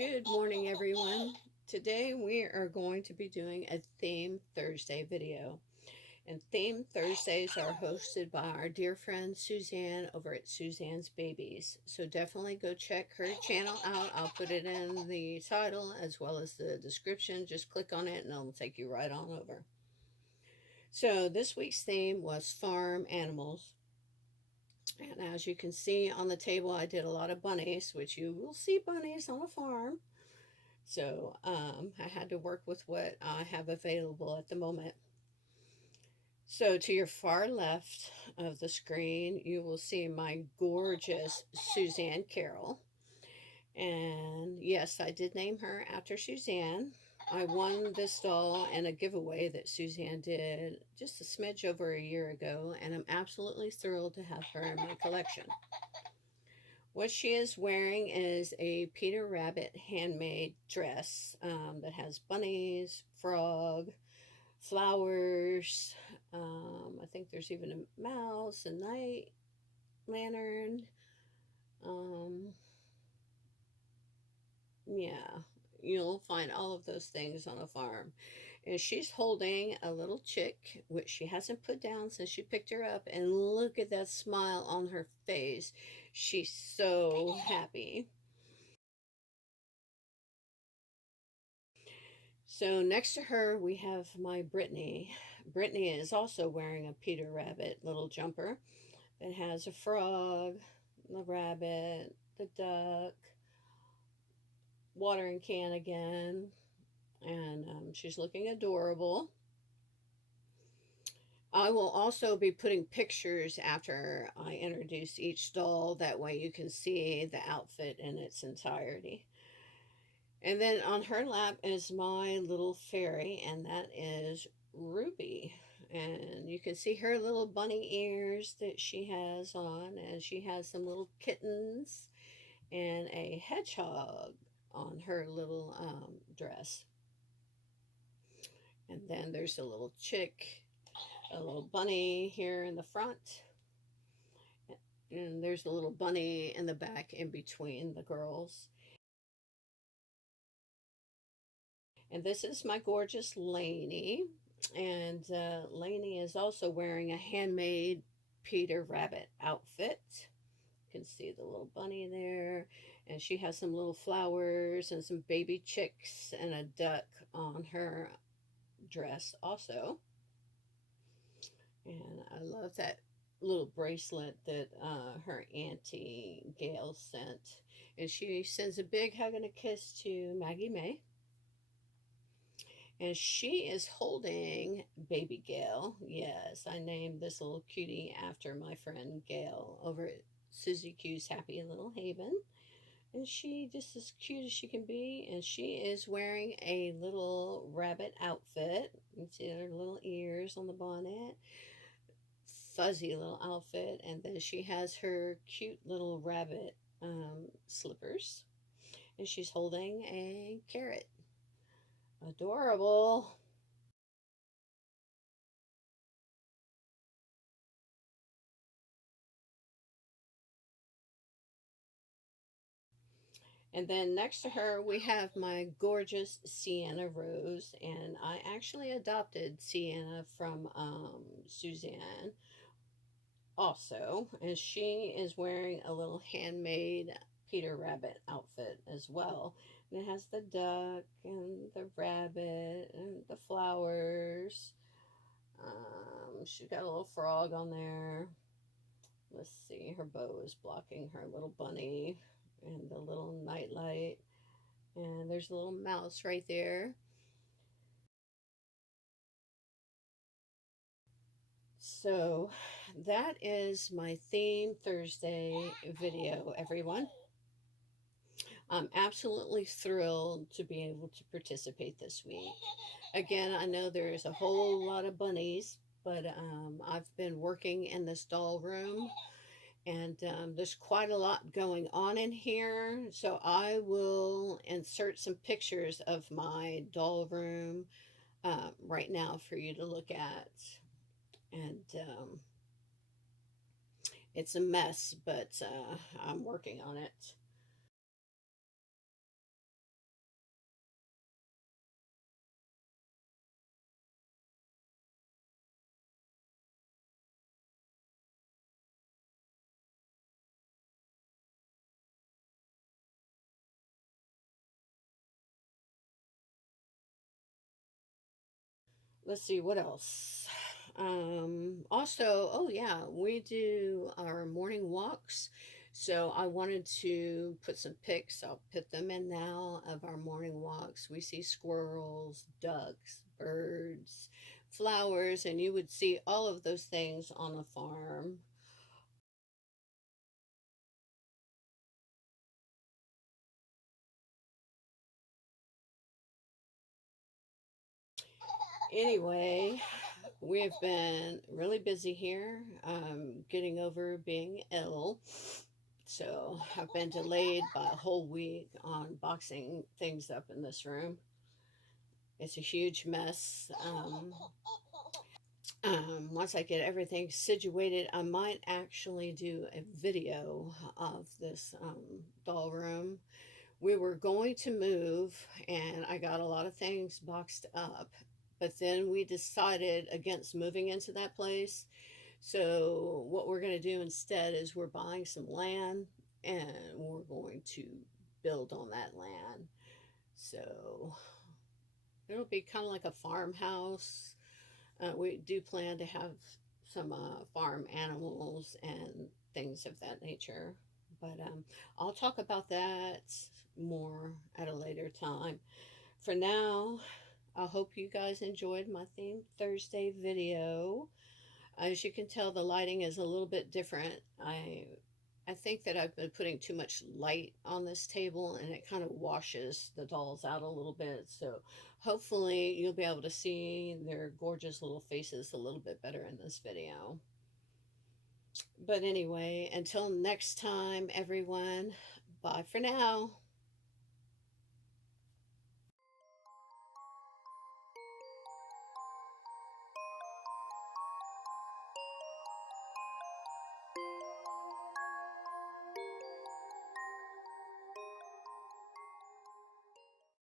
Good morning, everyone. Today we are going to be doing a Theme Thursday video. And Theme Thursdays are hosted by our dear friend Suzanne over at SuzannesBabies. So definitely go check her channel out. I'll put it in the title as well as the description. Just click on it and it'll take you right on over. So this week's theme was farm animals. And as you can see on the table, I did a lot of bunnies, which you will see bunnies on a farm. So I had to work with what I have available at the moment. So to your far left of the screen, you will see my gorgeous Suzanne Carroll. And yes, I did name her after Suzanne. I won this doll in a giveaway that Suzanne did just a smidge over a year ago, and I'm absolutely thrilled to have her in my collection. What she is wearing is a Peter Rabbit handmade dress that has bunnies, frog, flowers. I think there's even a mouse, a night lantern. Um, yeah, you'll find all of those things on a farm. And she's holding a little chick, which she hasn't put down since she picked her up. And look at that smile on her face. She's so happy. So next to her, we have my Brittany. Brittany is also wearing a Peter Rabbit little jumper that has a frog, the rabbit, the duck, watering can again, and she's looking adorable. I will also be putting pictures after I introduce each doll. That way you can see the outfit in its entirety. And then on her lap is my little fairy, and that is Ruby. And you can see her little bunny ears that she has on, and she has some little kittens and a hedgehog on her little dress. And then there's a little chick, a little bunny here in the front, and there's a little bunny in the back in between the girls. And this is my gorgeous Lainey. And Lainey is also wearing a handmade Peter Rabbit outfit. You can see the little bunny there. And she has some little flowers and some baby chicks and a duck on her dress also. And I love that little bracelet that her auntie Gail sent. And she sends a big hug and a kiss to Maggie May. And she is holding baby Gail. Yes, I named this little cutie after my friend Gail over at Susie Q's Happy Little Haven. And she just as cute as she can be. And she is wearing a little rabbit outfit. You can see her little ears on the bonnet. Fuzzy little outfit. And then she has her cute little rabbit slippers. And she's holding a carrot. Adorable. And then next to her, we have my gorgeous Sienna Rose. And I actually adopted Sienna from Suzanne also. And she is wearing a little handmade Peter Rabbit outfit as well. And it has the duck and the rabbit and the flowers. She's got a little frog on there. Let's see, her bow is blocking her little bunny and the little nightlight. And there's a little mouse right there. So that is my Theme Thursday video, everyone. I'm absolutely thrilled to be able to participate this week. Again, I know there's a whole lot of bunnies, but I've been working in this doll room and there's quite a lot going on in here. So I will insert some pictures of my doll room right now for you to look at. And it's a mess, but I'm working on it. Let's see what else. Also, oh yeah, we do our morning walks. So I wanted to put some pics, I'll put them in now, of our morning walks. We see squirrels, ducks, birds, flowers, and you would see all of those things on a farm. Anyway, we've been really busy here, getting over being ill. So I've been delayed by a whole week on boxing things up in this room. It's a huge mess. Once I get everything situated, I might actually do a video of this doll room. We were going to move, and I got a lot of things boxed up, but then we decided against moving into that place. So, what we're going to do instead is we're buying some land and we're going to build on that land. So, it'll be kind of like a farmhouse. We do plan to have some farm animals and things of that nature. But I'll talk about that more at a later time. For now, I hope you guys enjoyed my Theme Thursday video. As you can tell, the lighting is a little bit different. I think that I've been putting too much light on this table and it kind of washes the dolls out a little bit. So hopefully you'll be able to see their gorgeous little faces a little bit better in this video. But anyway, until next time, everyone, bye for now.